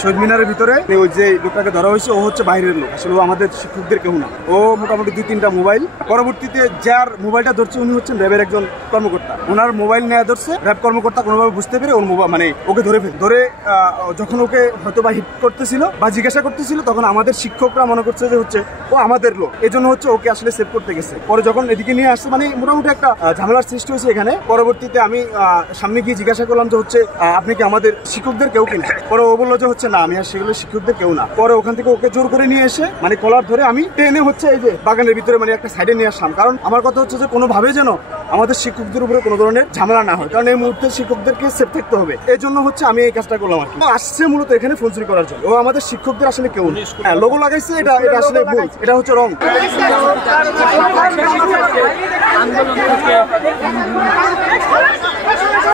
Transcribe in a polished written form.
শহীদ মিনারের ভিতরে ওই যে লোকটাকে ধরা হয়েছে ও হচ্ছে বাইরের লোক, আসলে ও আমাদের শিক্ষকদের কেউ না। ও মোটামুটি 2-3টা মোবাইল, পরবর্তীতে যার মোবাইলটা ধরছে উনি হচ্ছেন র্যাবের একজন কর্মকর্তা, ওনার মোবাইল নেওয়া ধরছে র্যাব কর্মকর্তা কোনোভাবে বুঝতে পেরে ওর মোবাইল মানে ওকে ধরে যখন ওকে হয়তো বা হিট করতেছিল বা জিজ্ঞাসা করতেছিল তখন আমাদের শিক্ষকরা মনে করছে যে হচ্ছে ও আমাদের লোক, এজন্য হচ্ছে ওকে আসলে সেভ করতে গেছে। পরে যখন এদিকে নিয়ে আসছে মানে মোটামুটি একটা ঝামেলার সৃষ্টি হয়েছে এখানে। পরবর্তীতে আমি সামনে গিয়ে জিজ্ঞাসা করলাম যে হচ্ছে আপনি কি আমাদের শিক্ষকদের কেউ কিনা? পরে ও বললো যে হচ্ছে না আমি আর সেগুলো শিক্ষকদের কেউ না। পরে ওখান থেকে ওকে জোর করে নিয়ে এসে মানে কলার ধরে আমি টেনে হচ্ছে এই যে বাগানের ভিতরে মানে একটা সাইডে নিয়ে আসলাম, কারণ আমার কথা হচ্ছে যে কোনোভাবে যেন আমাদের শিক্ষকদের উপরে কোনো ধরনের ঝামেলা না হয়, কারণ এই মুহূর্তে শিক্ষকদেরকে সেফ থাকতে হবে, এই জন্য হচ্ছে আমি এই কাজটা করলাম আর কি। আসছে মূলত এখানে ফোন চুরি করার জন্য, ও আমাদের শিক্ষকদের আসলে কেউ নেই। হ্যাঁ লোগো লাগাইছে, এটা আসলে ভুল, এটা হচ্ছে রং।